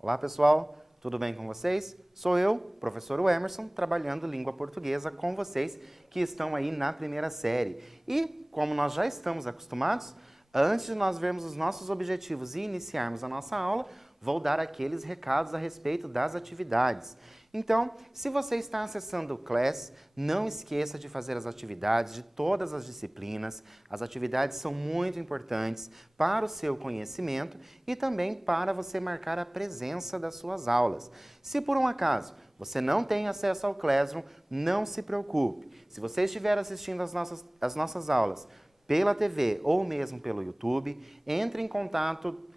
Olá pessoal, tudo bem com vocês? Sou eu, professor Emerson, trabalhando língua portuguesa com vocês que estão aí na primeira série. E, como nós já estamos acostumados, antes de nós vermos os nossos objetivos e iniciarmos a nossa aula, vou dar aqueles recados a respeito das atividades. Então, se você está acessando o Class, não esqueça de fazer as atividades de todas as disciplinas. As atividades são muito importantes para o seu conhecimento e também para você marcar a presença das suas aulas. Se por um acaso você não tem acesso ao Classroom, não se preocupe. Se você estiver assistindo as nossas aulas pela TV ou mesmo pelo YouTube, entre em contato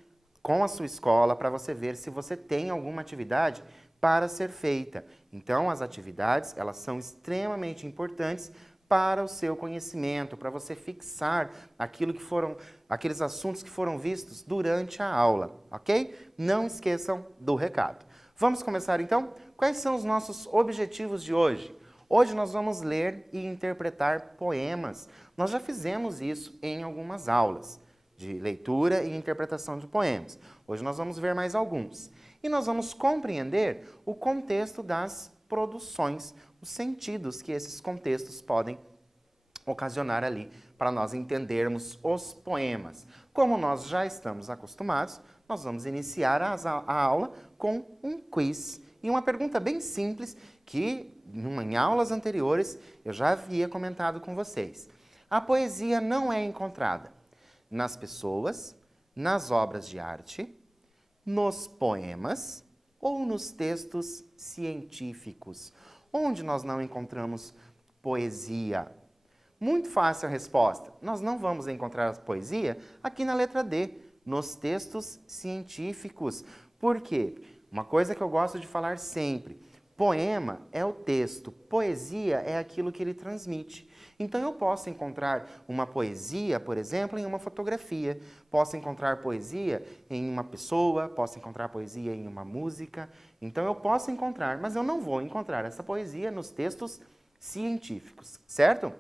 com a sua escola para você ver se você tem alguma atividade para ser feita. Então, as atividades, elas são extremamente importantes para o seu conhecimento, para você fixar aqueles assuntos que foram vistos durante a aula, ok? Não esqueçam do recado. Vamos começar então? Quais são os nossos objetivos de hoje? Hoje nós vamos ler e interpretar poemas. Nós já fizemos isso em algumas aulas de leitura e interpretação de poemas. Hoje nós vamos ver mais alguns. E nós vamos compreender o contexto das produções, os sentidos que esses contextos podem ocasionar ali para nós entendermos os poemas. Como nós já estamos acostumados, nós vamos iniciar a aula com um quiz e uma pergunta bem simples que em aulas anteriores eu já havia comentado com vocês. A poesia não é encontrada nas pessoas, nas obras de arte, nos poemas ou nos textos científicos. Onde nós não encontramos poesia? Muito fácil a resposta. Nós não vamos encontrar a poesia aqui na letra D, nos textos científicos. Por quê? Uma coisa que eu gosto de falar sempre: poema é o texto, poesia é aquilo que ele transmite. Então eu posso encontrar uma poesia, por exemplo, em uma fotografia, posso encontrar poesia em uma pessoa, posso encontrar poesia em uma música. Então eu posso encontrar, mas eu não vou encontrar essa poesia nos textos científicos, certo?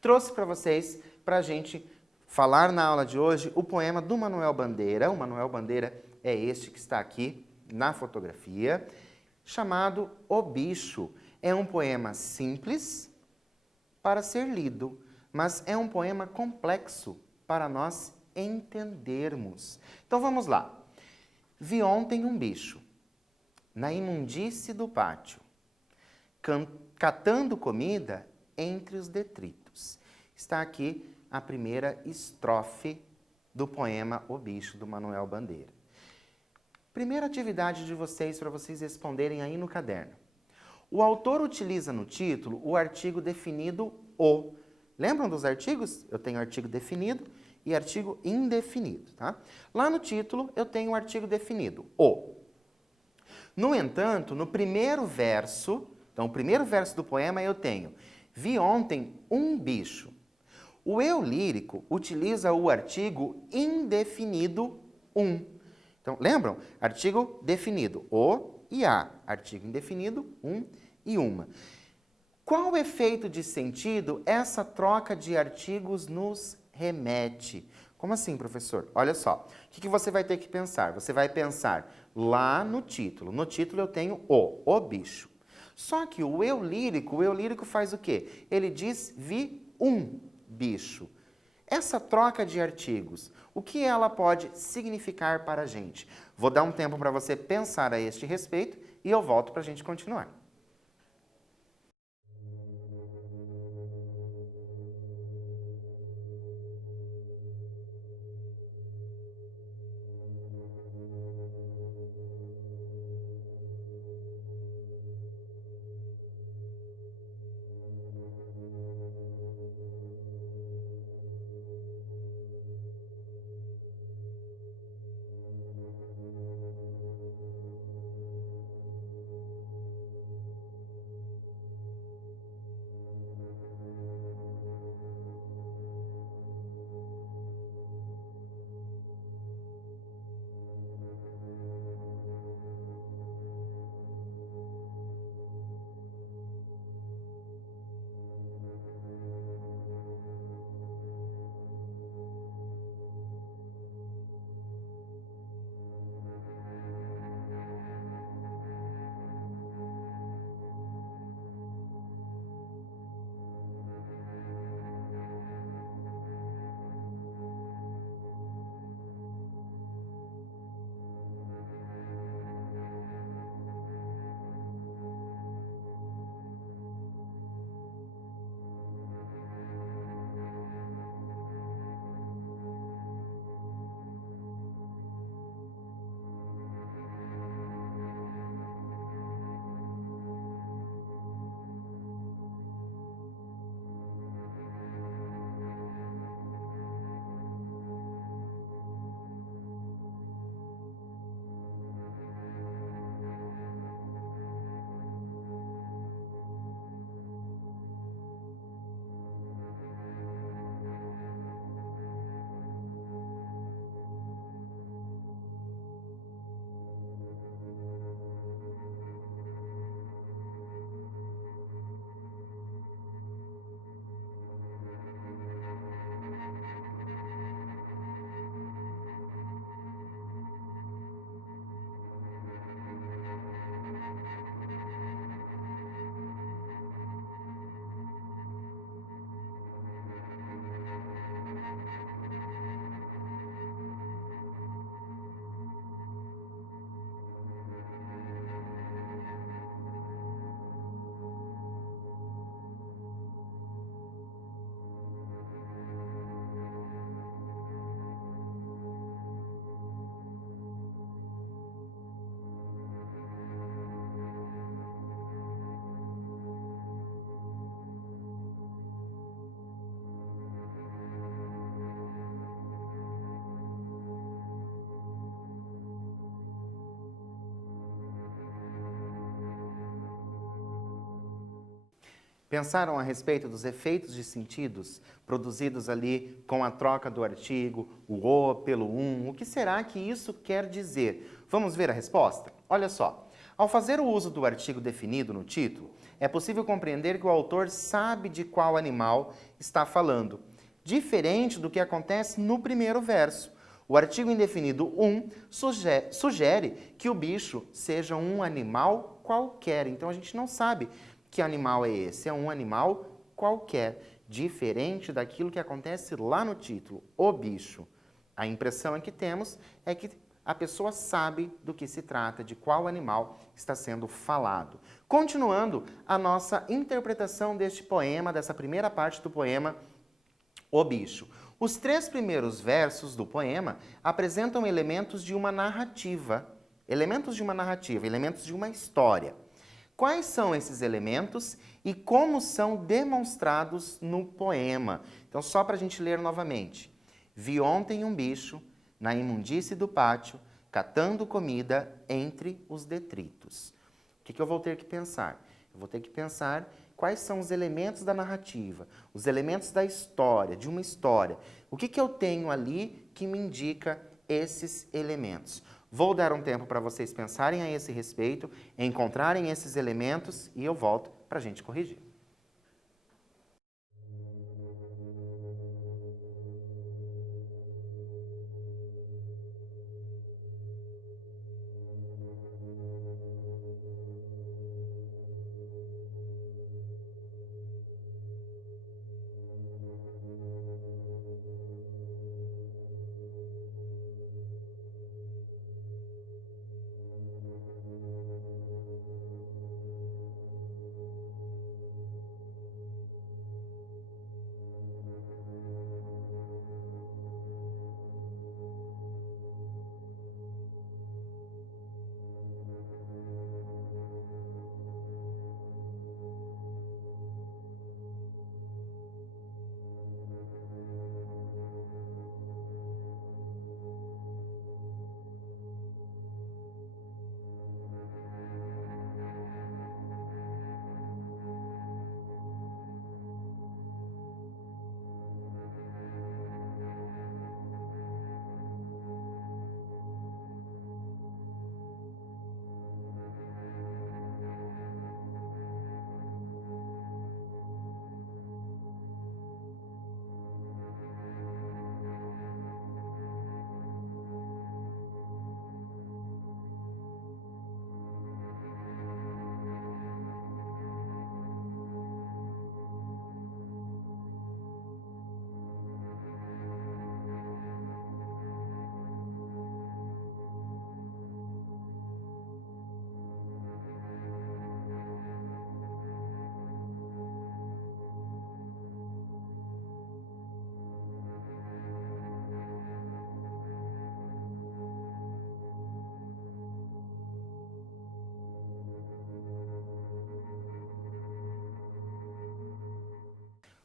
Trouxe para vocês, para a gente falar na aula de hoje, o poema do Manuel Bandeira. O Manuel Bandeira é este que está aqui na fotografia, chamado O Bicho. É um poema simples para ser lido, mas é um poema complexo para nós entendermos. Então vamos lá. Vi ontem um bicho, na imundície do pátio, catando comida entre os detritos. Está aqui a primeira estrofe do poema O Bicho, do Manuel Bandeira. Primeira atividade de vocês, para vocês responderem aí no caderno. O autor utiliza no título o artigo definido o. Lembram dos artigos? Eu tenho artigo definido e artigo indefinido, tá? Lá no título eu tenho o artigo definido, o. No entanto, no primeiro verso, então o primeiro verso do poema eu tenho: vi ontem um bicho. O eu lírico utiliza o artigo indefinido um. Então, lembram? Artigo definido, o e a. Artigo indefinido, um e uma. Qual efeito de sentido essa troca de artigos nos remete? Como assim, professor? Olha só, o que você vai ter que pensar? Você vai pensar lá no título. No título eu tenho o bicho. Só que o eu lírico faz o quê? Ele diz vi um bicho. Essa troca de artigos, o que ela pode significar para a gente? Vou dar um tempo para você pensar a este respeito e eu volto para a gente continuar. Pensaram a respeito dos efeitos de sentidos produzidos ali com a troca do artigo, o o pelo o que será que isso quer dizer? Vamos ver a resposta? Olha só, ao fazer o uso do artigo definido no título, é possível compreender que o autor sabe de qual animal está falando, diferente do que acontece no primeiro verso. O artigo indefinido sugere que o bicho seja um animal qualquer, então a gente não sabe que animal é esse? É um animal qualquer, diferente daquilo que acontece lá no título, o bicho. A impressão que temos é que a pessoa sabe do que se trata, de qual animal está sendo falado. Continuando a nossa interpretação deste poema, dessa primeira parte do poema, O Bicho. Os 3 primeiros versos do poema apresentam elementos de uma narrativa, elementos de uma história. Quais são esses elementos e como são demonstrados no poema? Então, só para a gente ler novamente. Vi ontem um bicho na imundície do pátio, catando comida entre os detritos. O que eu vou ter que pensar? Eu vou ter que pensar quais são os elementos da narrativa, os elementos da história, de uma história. O que eu tenho ali que me indica esses elementos? Vou dar um tempo para vocês pensarem a esse respeito, encontrarem esses elementos e eu volto para a gente corrigir.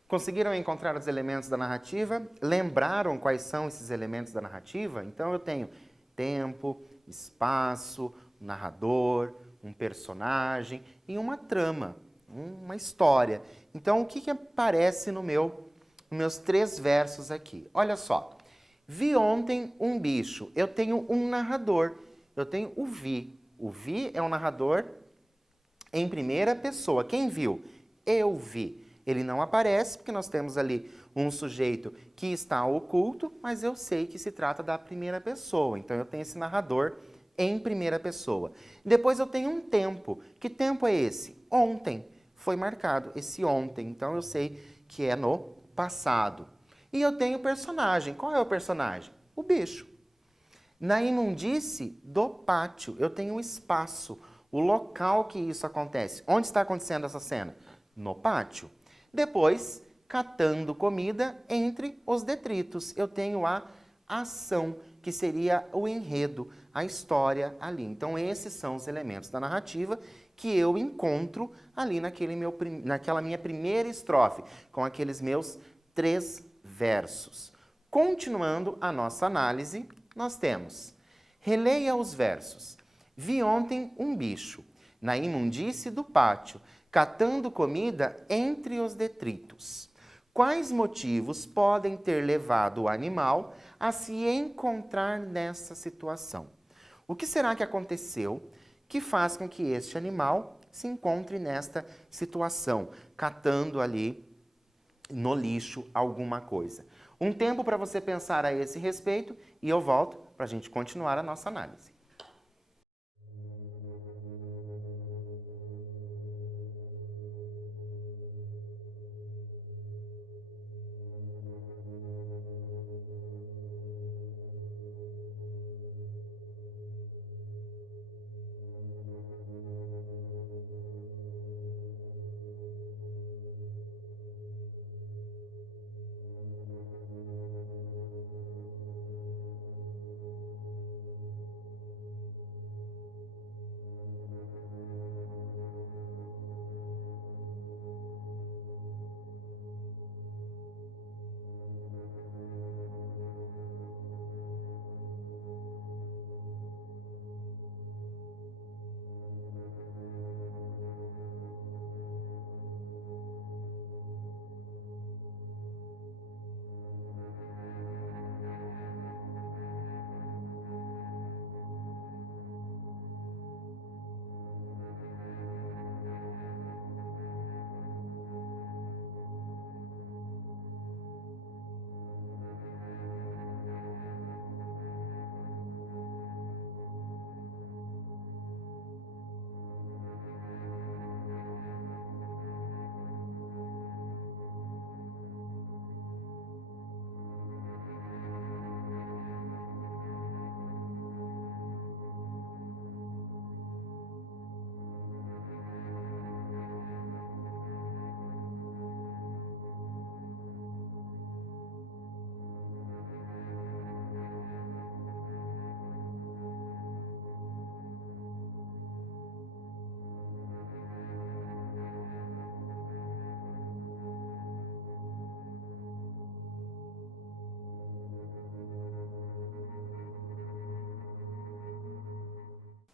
Conseguiram encontrar os elementos da narrativa? Lembraram quais são esses elementos da narrativa? Então eu tenho tempo, espaço, um narrador, um personagem e uma trama, uma história. Então o que aparece nos meus 3 versos aqui? Olha só. Vi ontem um bicho. Eu tenho um narrador. Eu tenho o vi. O vi é um narrador em primeira pessoa. Quem viu? Eu vi. Ele não aparece porque nós temos ali um sujeito que está oculto, mas eu sei que se trata da primeira pessoa. Então, eu tenho esse narrador em primeira pessoa. Depois eu tenho um tempo. Que tempo é esse? Ontem. Foi marcado esse ontem. Então, eu sei que é no passado. E eu tenho personagem. Qual é o personagem? O bicho. Na imundície do pátio, eu tenho o espaço, o local que isso acontece. Onde está acontecendo essa cena? No pátio. Depois, catando comida entre os detritos. Eu tenho a ação, que seria o enredo, a história ali. Então, esses são os elementos da narrativa que eu encontro ali naquela minha primeira estrofe, com aqueles meus 3 versos. Continuando a nossa análise, nós temos: releia os versos. Vi ontem um bicho, na imundície do pátio, catando comida entre os detritos. Quais motivos podem ter levado o animal a se encontrar nessa situação? O que será que aconteceu que faz com que este animal se encontre nesta situação, catando ali no lixo alguma coisa? Um tempo para você pensar a esse respeito e eu volto para a gente continuar a nossa análise.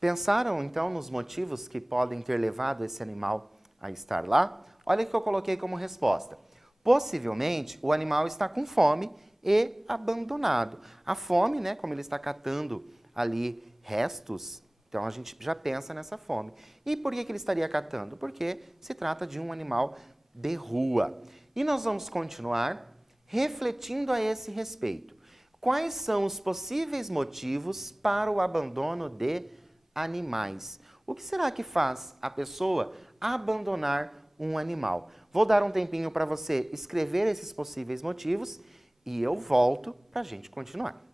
Pensaram então nos motivos que podem ter levado esse animal a estar lá? Olha o que eu coloquei como resposta. Possivelmente o animal está com fome e abandonado. A fome, né, como ele está catando ali restos, então a gente já pensa nessa fome. E por que ele estaria catando? Porque se trata de um animal de rua. E nós vamos continuar refletindo a esse respeito. Quais são os possíveis motivos para o abandono de animais? O que será que faz a pessoa abandonar um animal? Vou dar um tempinho para você escrever esses possíveis motivos e eu volto para a gente continuar.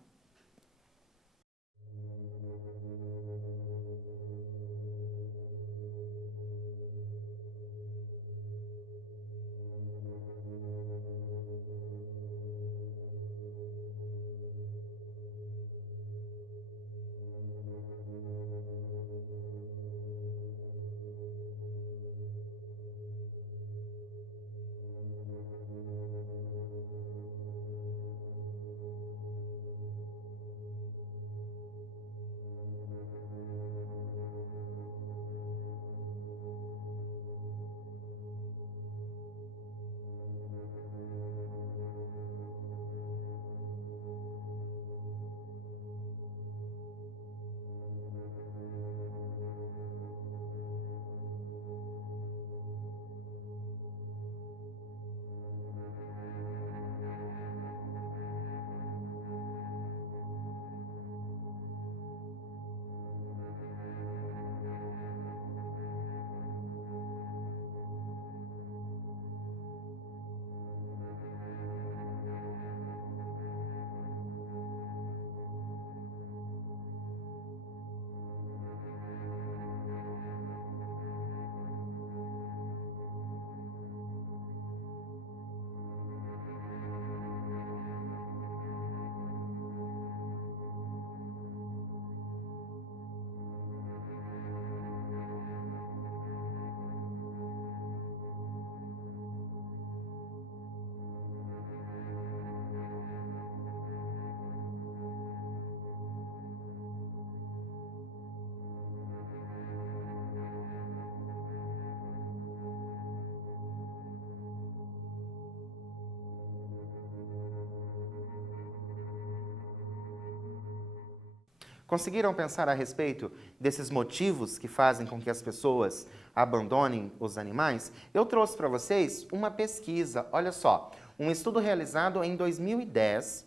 Conseguiram pensar a respeito desses motivos que fazem com que as pessoas abandonem os animais? Eu trouxe para vocês uma pesquisa, olha só, um estudo realizado em 2010.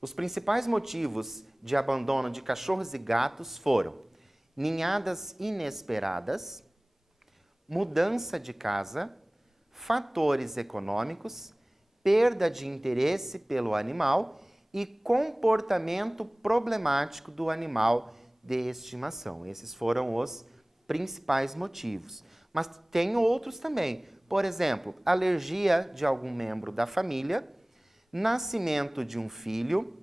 Os principais motivos de abandono de cachorros e gatos foram ninhadas inesperadas, mudança de casa, fatores econômicos, perda de interesse pelo animal e comportamento problemático do animal de estimação. Esses foram os principais motivos. Mas tem outros também. Por exemplo, alergia de algum membro da família, nascimento de um filho,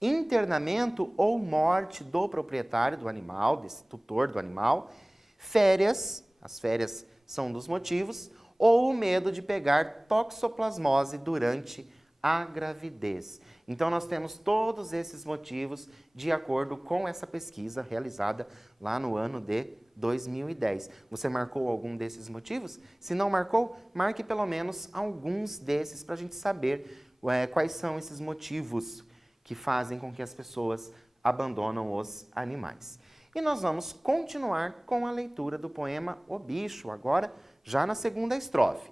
internamento ou morte do proprietário do animal, desse tutor do animal, férias, as férias são um dos motivos, ou o medo de pegar toxoplasmose durante a gravidez. Então, nós temos todos esses motivos de acordo com essa pesquisa realizada lá no ano de 2010. Você marcou algum desses motivos? Se não marcou, marque pelo menos alguns desses para a gente saber quais são esses motivos que fazem com que as pessoas abandonam os animais. E nós vamos continuar com a leitura do poema O Bicho, agora já na segunda estrofe.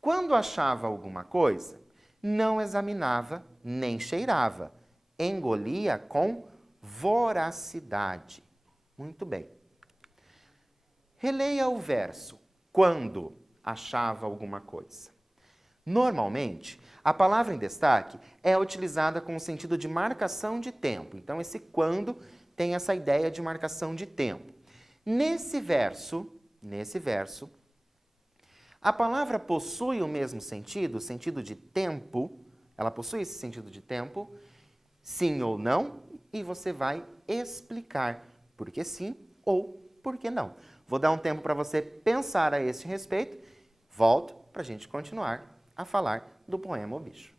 Quando achava alguma coisa, não examinava nem cheirava, engolia com voracidade. Muito bem. Releia o verso. Quando achava alguma coisa. Normalmente, a palavra em destaque é utilizada com o sentido de marcação de tempo. Então, esse quando tem essa ideia de marcação de tempo. Nesse verso, a palavra possui o mesmo sentido, o sentido de tempo. Ela possui esse sentido de tempo, sim ou não, e você vai explicar por que sim ou por que não. Vou dar um tempo para você pensar a esse respeito. Volto para a gente continuar a falar do poema O Bicho.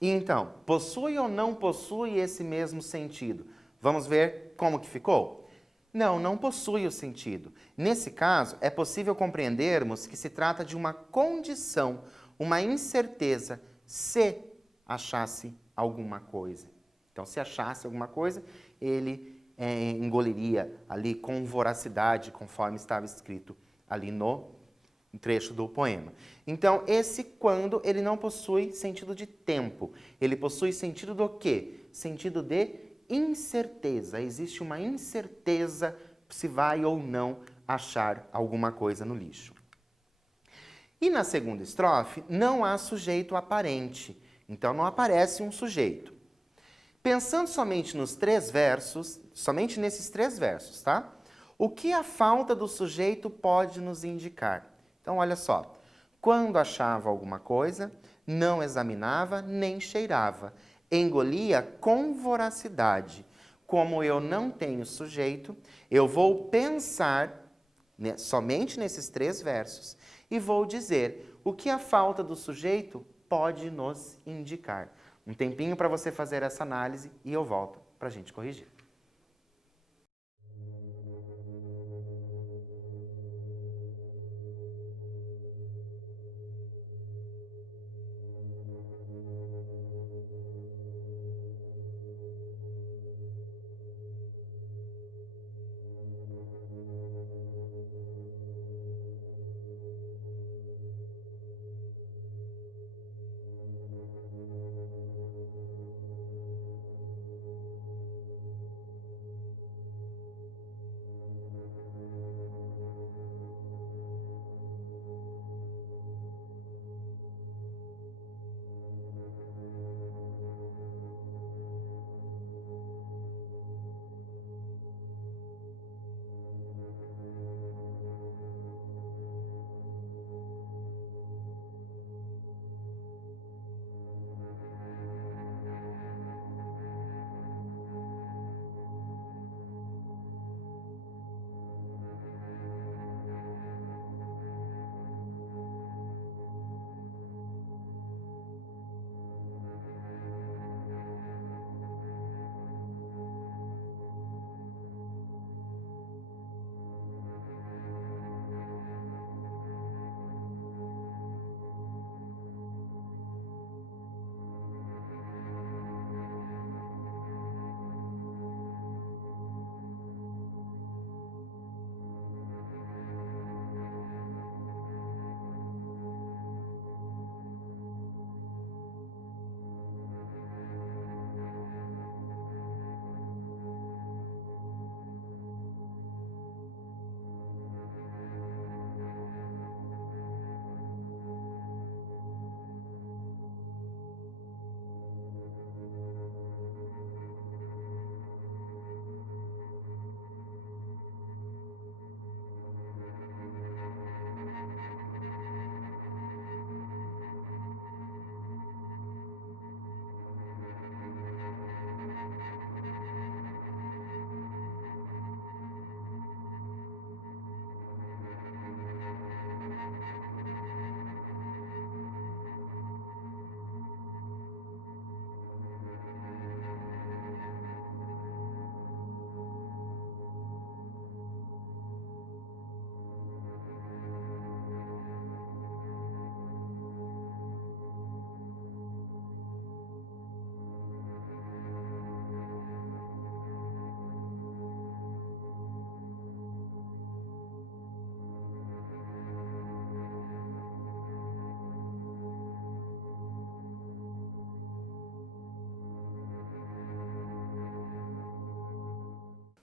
E então, possui ou não possui esse mesmo sentido? Vamos ver como que ficou? Não, não possui o sentido. Nesse caso, é possível compreendermos que se trata de uma condição, uma incerteza, se achasse alguma coisa. Então, se achasse alguma coisa, ele engoliria ali com voracidade, conforme estava escrito ali no trecho do poema. Então, esse quando, ele não possui sentido de tempo. Ele possui sentido do quê? Sentido de incerteza. Existe uma incerteza se vai ou não achar alguma coisa no lixo. E na segunda estrofe, não há sujeito aparente. Então, não aparece um sujeito. Pensando somente nos três versos, somente nesses três versos, tá? O que a falta do sujeito pode nos indicar? Então, olha só. Quando achava alguma coisa, não examinava nem cheirava. Engolia com voracidade. Como eu não tenho sujeito, eu vou pensar somente nesses três versos e vou dizer o que a falta do sujeito pode nos indicar. Um tempinho para você fazer essa análise e eu volto para a gente corrigir.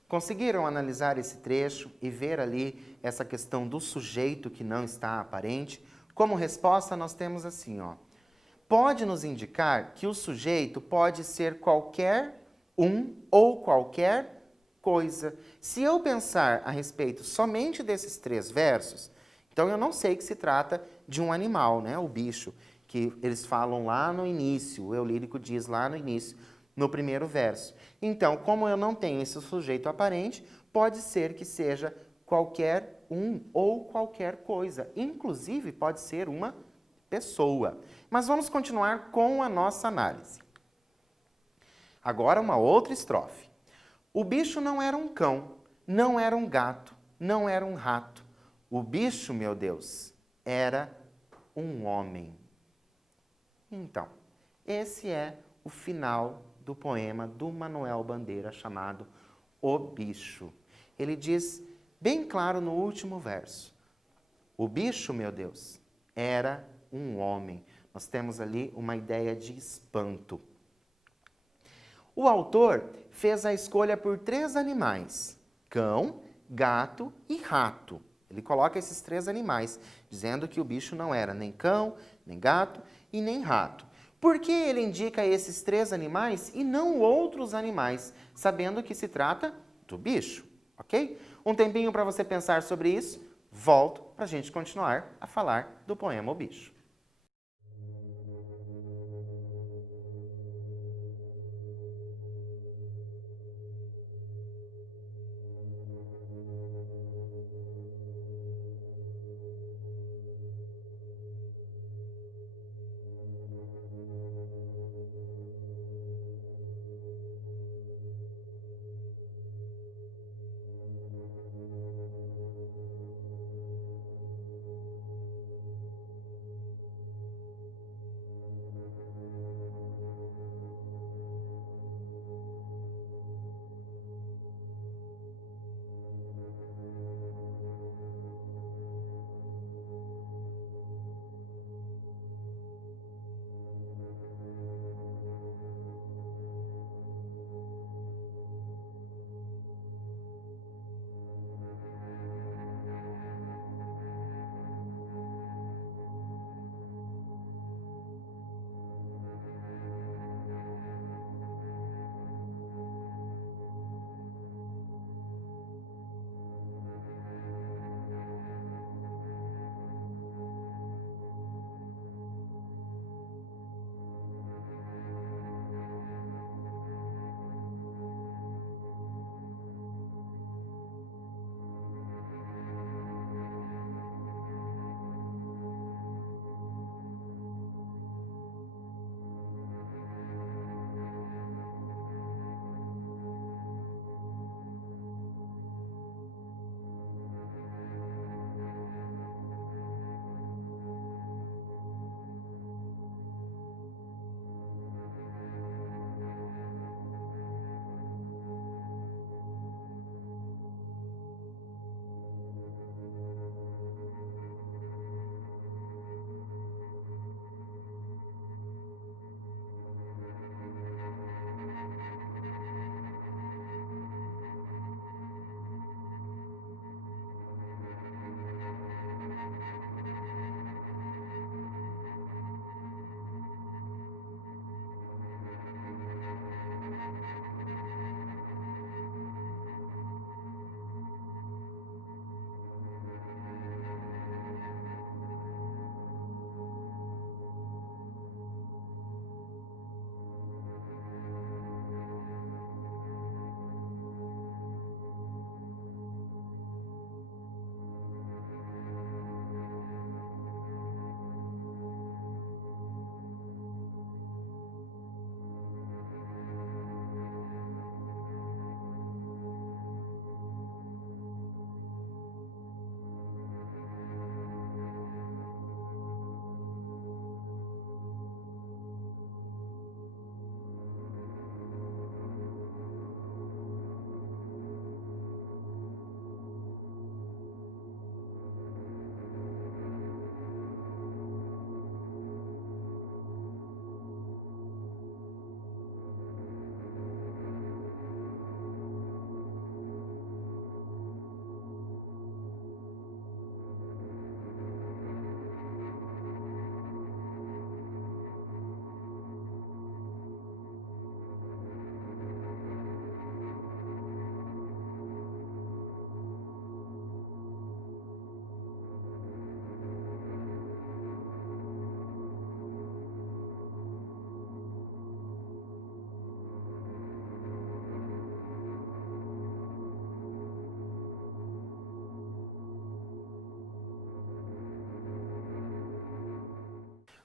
Conseguiram analisar esse trecho e ver ali essa questão do sujeito que não está aparente? Como resposta, nós temos assim, ó. Pode nos indicar que o sujeito pode ser qualquer um ou qualquer coisa. Se eu pensar a respeito somente desses três versos, então eu não sei que se trata de um animal, né? O bicho, que eles falam lá no início, o eu lírico diz lá no início, no primeiro verso. Então, como eu não tenho esse sujeito aparente, pode ser que seja qualquer um ou qualquer coisa. Inclusive, pode ser uma pessoa. Mas vamos continuar com a nossa análise. Agora uma outra estrofe. O bicho não era um cão, não era um gato, não era um rato. O bicho, meu Deus, era um homem. Então, esse é o final do poema do Manuel Bandeira chamado O Bicho. Ele diz bem claro no último verso: o bicho, meu Deus, era um homem. Nós temos ali uma ideia de espanto. O autor fez a escolha por 3 animais: cão, gato e rato. Ele coloca esses 3 animais, dizendo que o bicho não era nem cão, nem gato e nem rato. Por que ele indica esses 3 animais e não outros animais, sabendo que se trata do bicho, ok? Um tempinho para você pensar sobre isso, volto para a gente continuar a falar do poema O Bicho.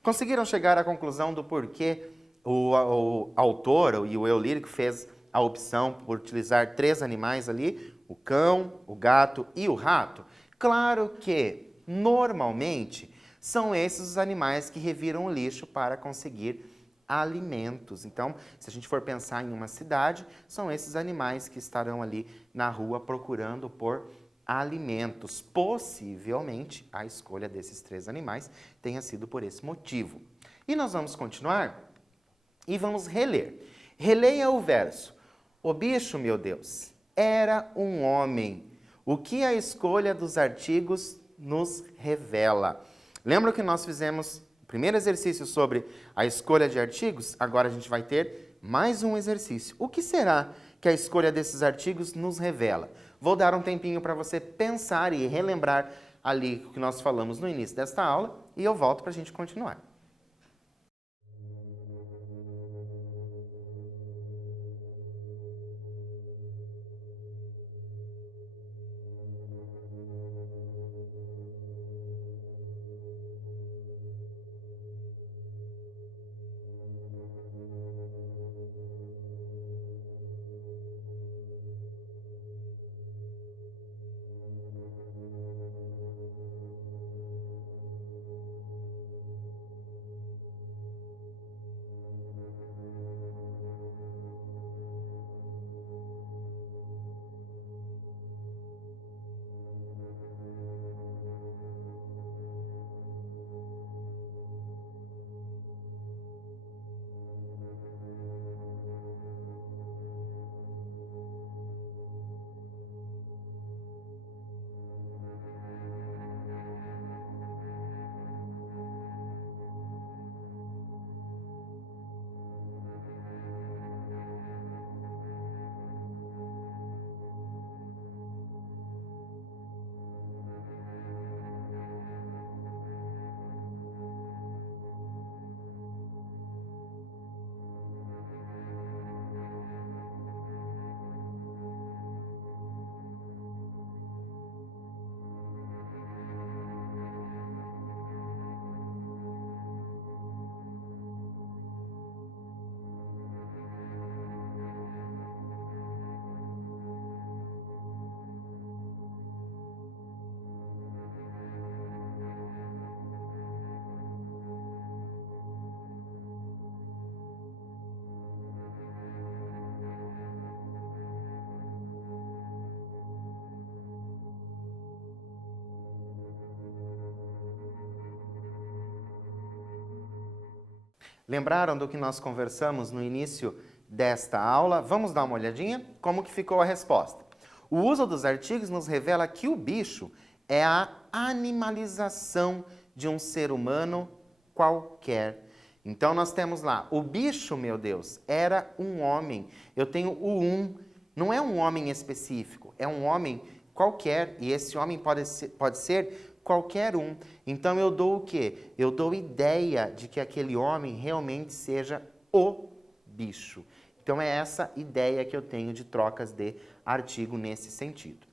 Conseguiram chegar à conclusão do porquê o autor e o eu lírico fez a opção por utilizar 3 animais ali, o cão, o gato e o rato? Claro que, normalmente, são esses os animais que reviram o lixo para conseguir alimentos. Então, se a gente for pensar em uma cidade, são esses animais que estarão ali na rua procurando por alimentos. Possivelmente, a escolha desses 3 animais tenha sido por esse motivo. E nós vamos continuar e vamos reler. Releia o verso. O bicho, meu Deus, era um homem. O que a escolha dos artigos nos revela? Lembra que nós fizemos o primeiro exercício sobre a escolha de artigos? Agora a gente vai ter mais um exercício. O que será que a escolha desses artigos nos revela? Vou dar um tempinho para você pensar e relembrar ali o que nós falamos no início desta aula e eu volto para a gente continuar. Lembraram do que nós conversamos no início desta aula? Vamos dar uma olhadinha como que ficou a resposta. O uso dos artigos nos revela que o bicho é a animalização de um ser humano qualquer. Então nós temos lá, o bicho, meu Deus, era um homem. Eu tenho o não é um homem específico, é um homem qualquer. E esse homem pode ser qualquer um. Então eu dou o quê? Eu dou ideia de que aquele homem realmente seja o bicho. Então é essa ideia que eu tenho de trocas de artigo nesse sentido.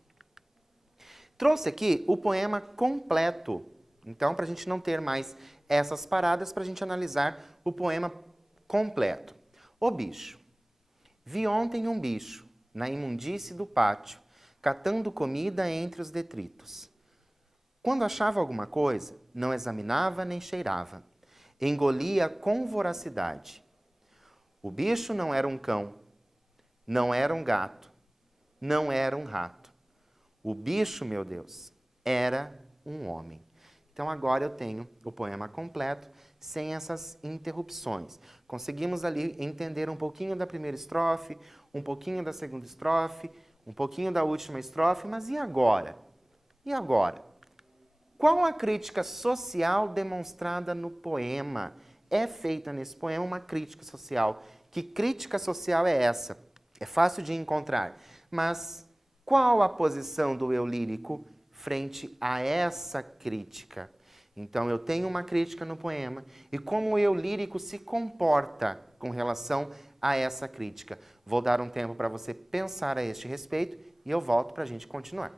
Trouxe aqui o poema completo. Então, para a gente não ter mais essas paradas, para a gente analisar o poema completo. O bicho. Vi ontem um bicho, na imundície do pátio, catando comida entre os detritos. Quando achava alguma coisa, não examinava nem cheirava. Engolia com voracidade. O bicho não era um cão, não era um gato, não era um rato. O bicho, meu Deus, era um homem. Então agora eu tenho o poema completo, sem essas interrupções. Conseguimos ali entender um pouquinho da primeira estrofe, um pouquinho da segunda estrofe, um pouquinho da última estrofe, mas e agora? E agora? Qual a crítica social demonstrada no poema? É feita nesse poema uma crítica social. Que crítica social é essa? É fácil de encontrar. Mas qual a posição do eu lírico frente a essa crítica? Então, eu tenho uma crítica no poema e como o eu lírico se comporta com relação a essa crítica. Vou dar um tempo para você pensar a este respeito e eu volto para a gente continuar.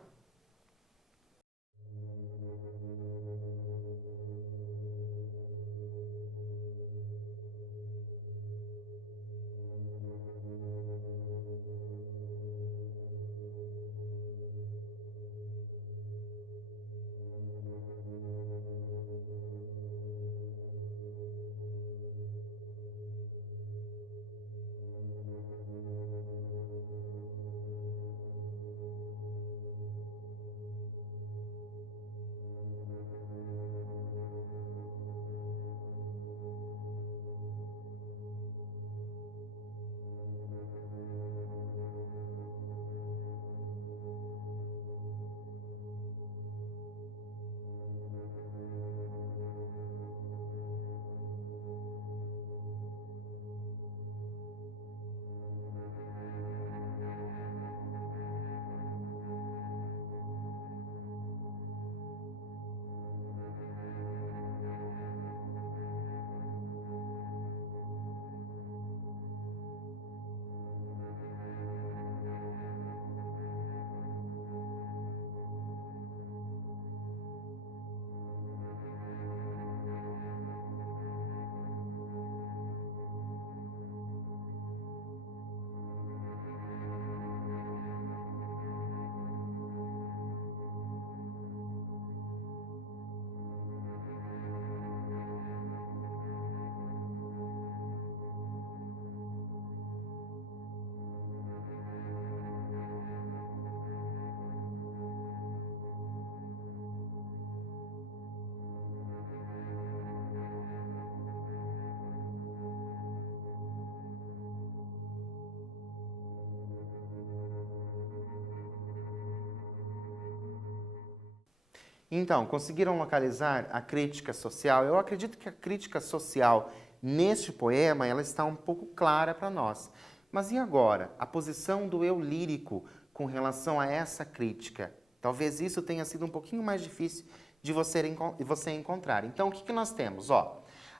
Então, conseguiram localizar a crítica social? Eu acredito que a crítica social neste poema ela está um pouco clara para nós. Mas e agora? A posição do eu lírico com relação a essa crítica? Talvez isso tenha sido um pouquinho mais difícil de você encontrar. Então, o que nós temos?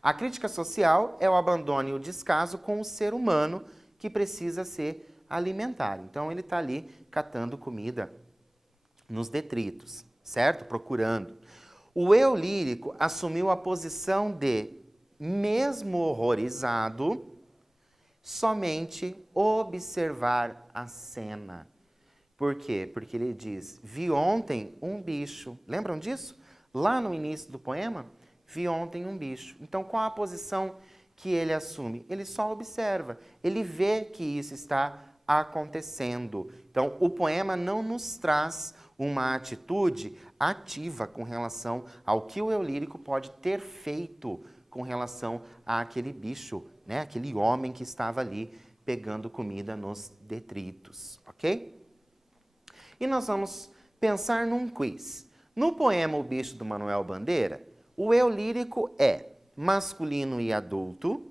A crítica social é o abandono e o descaso com o ser humano que precisa ser alimentado. Então, ele está ali catando comida nos detritos, certo? Procurando. O eu lírico assumiu a posição de, mesmo horrorizado, somente observar a cena. Por quê? Porque ele diz, vi ontem um bicho. Lembram disso? Lá no início do poema, vi ontem um bicho. Então, qual a posição que ele assume? Ele só observa, ele vê que isso está acontecendo. Então, o poema não nos traz uma atitude ativa com relação ao que o eu lírico pode ter feito com relação àquele bicho, né? Aquele homem que estava ali pegando comida nos detritos, ok? E nós vamos pensar num quiz. No poema O Bicho, do Manuel Bandeira, o eu lírico é masculino e adulto,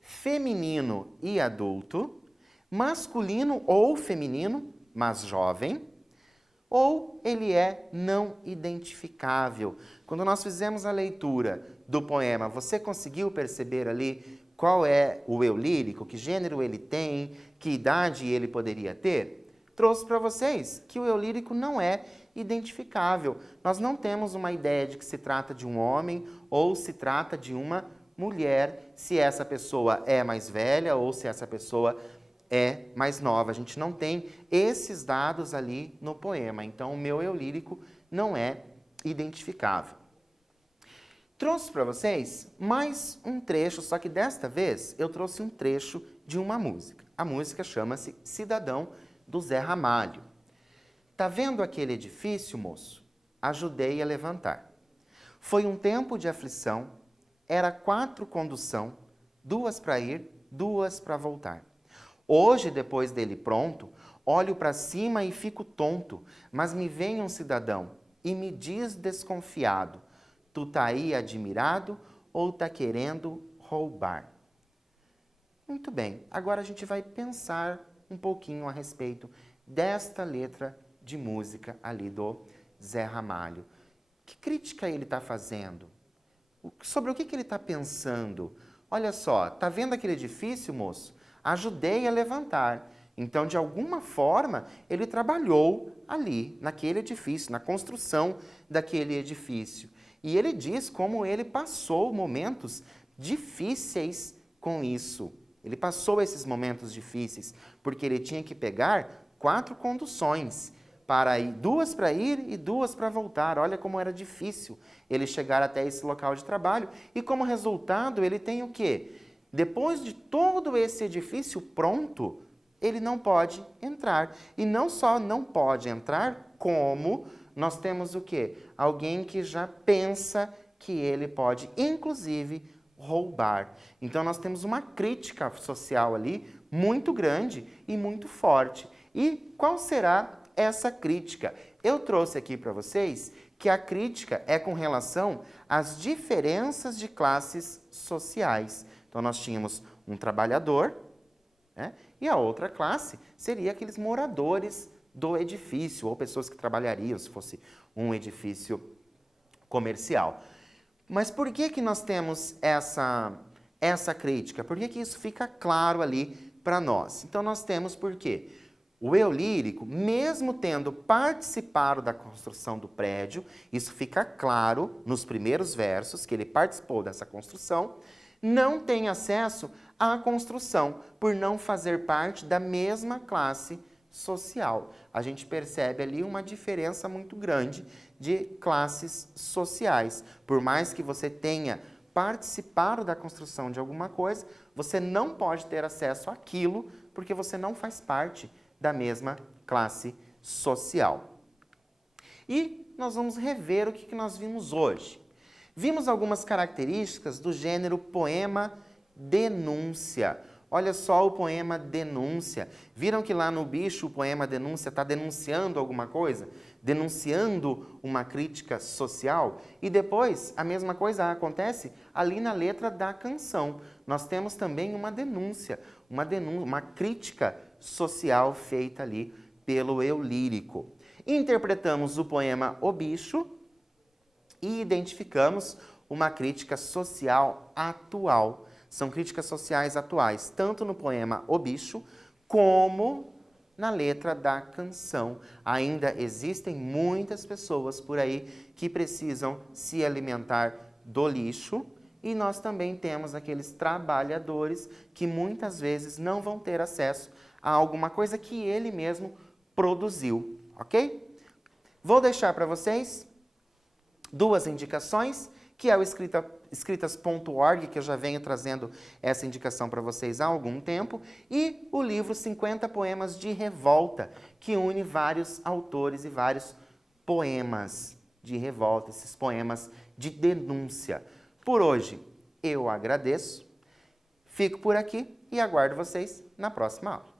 feminino e adulto, masculino ou feminino, mas jovem, ou ele é não identificável. Quando nós fizemos a leitura do poema, você conseguiu perceber ali qual é o eu lírico, que gênero ele tem, que idade ele poderia ter? Trouxe para vocês que o eu lírico não é identificável. Nós não temos uma ideia de que se trata de um homem ou se trata de uma mulher, se essa pessoa é mais velha ou se essa pessoa é mais nova. A gente não tem esses dados ali no poema. Então, o meu eu lírico não é identificável. Trouxe para vocês mais um trecho, só que desta vez eu trouxe um trecho de uma música. A música chama-se Cidadão, do Zé Ramalho. Tá vendo aquele edifício, moço? Ajudei a levantar. Foi um tempo de aflição, era 4 condução, 2 para ir, 2 para voltar. Hoje, depois dele pronto, olho para cima e fico tonto, mas me vem um cidadão e me diz desconfiado, tu tá aí admirado ou tá querendo roubar? Muito bem, agora a gente vai pensar um pouquinho a respeito desta letra de música ali do Zé Ramalho. Que crítica ele está fazendo? Sobre o que ele está pensando? Olha só, tá vendo aquele edifício, moço? Ajudei a levantar. Então, de alguma forma, ele trabalhou ali, naquele edifício, na construção daquele edifício. E ele diz como ele passou momentos difíceis com isso. Ele passou esses momentos difíceis, porque ele tinha que pegar 4 conduções, para ir, 2 para ir e 2 para voltar. Olha como era difícil ele chegar até esse local de trabalho. E como resultado, ele tem o quê? Depois de todo esse edifício pronto, ele não pode entrar. E não só não pode entrar, como nós temos o quê? Alguém que já pensa que ele pode, inclusive, roubar. Então, nós temos uma crítica social ali muito grande e muito forte. E qual será essa crítica? Eu trouxe aqui para vocês que a crítica é com relação às diferenças de classes sociais. Então, nós tínhamos um trabalhador, né? E a outra classe seria aqueles moradores do edifício, ou pessoas que trabalhariam se fosse um edifício comercial. Mas por que nós temos essa crítica? Por que isso fica claro ali para nós? Então, nós temos por quê? O eu lírico, mesmo tendo participado da construção do prédio, isso fica claro nos primeiros versos, que ele participou dessa construção, não tem acesso à construção, por não fazer parte da mesma classe social. A gente percebe ali uma diferença muito grande de classes sociais. Por mais que você tenha participado da construção de alguma coisa, você não pode ter acesso àquilo porque você não faz parte da mesma classe social. E nós vamos rever o que nós vimos hoje. Vimos algumas características do gênero poema denúncia. Olha só o poema denúncia. Viram que lá no bicho o poema denúncia está denunciando alguma coisa? denunciando uma crítica social. E depois, a mesma coisa acontece ali na letra da canção. Nós temos também uma denúncia, uma crítica social feita ali pelo eu lírico. Interpretamos o poema O Bicho e identificamos uma crítica social atual. São críticas sociais atuais, tanto no poema O Bicho, como na letra da canção. Ainda existem muitas pessoas por aí que precisam se alimentar do lixo e nós também temos aqueles trabalhadores que muitas vezes não vão ter acesso a alguma coisa que ele mesmo produziu, ok? Vou deixar para vocês duas indicações, que é o escritas.org, que eu já venho trazendo essa indicação para vocês há algum tempo, e o livro 50 Poemas de Revolta, que une vários autores e vários poemas de revolta, esses poemas de denúncia. Por hoje, eu agradeço, fico por aqui e aguardo vocês na próxima aula.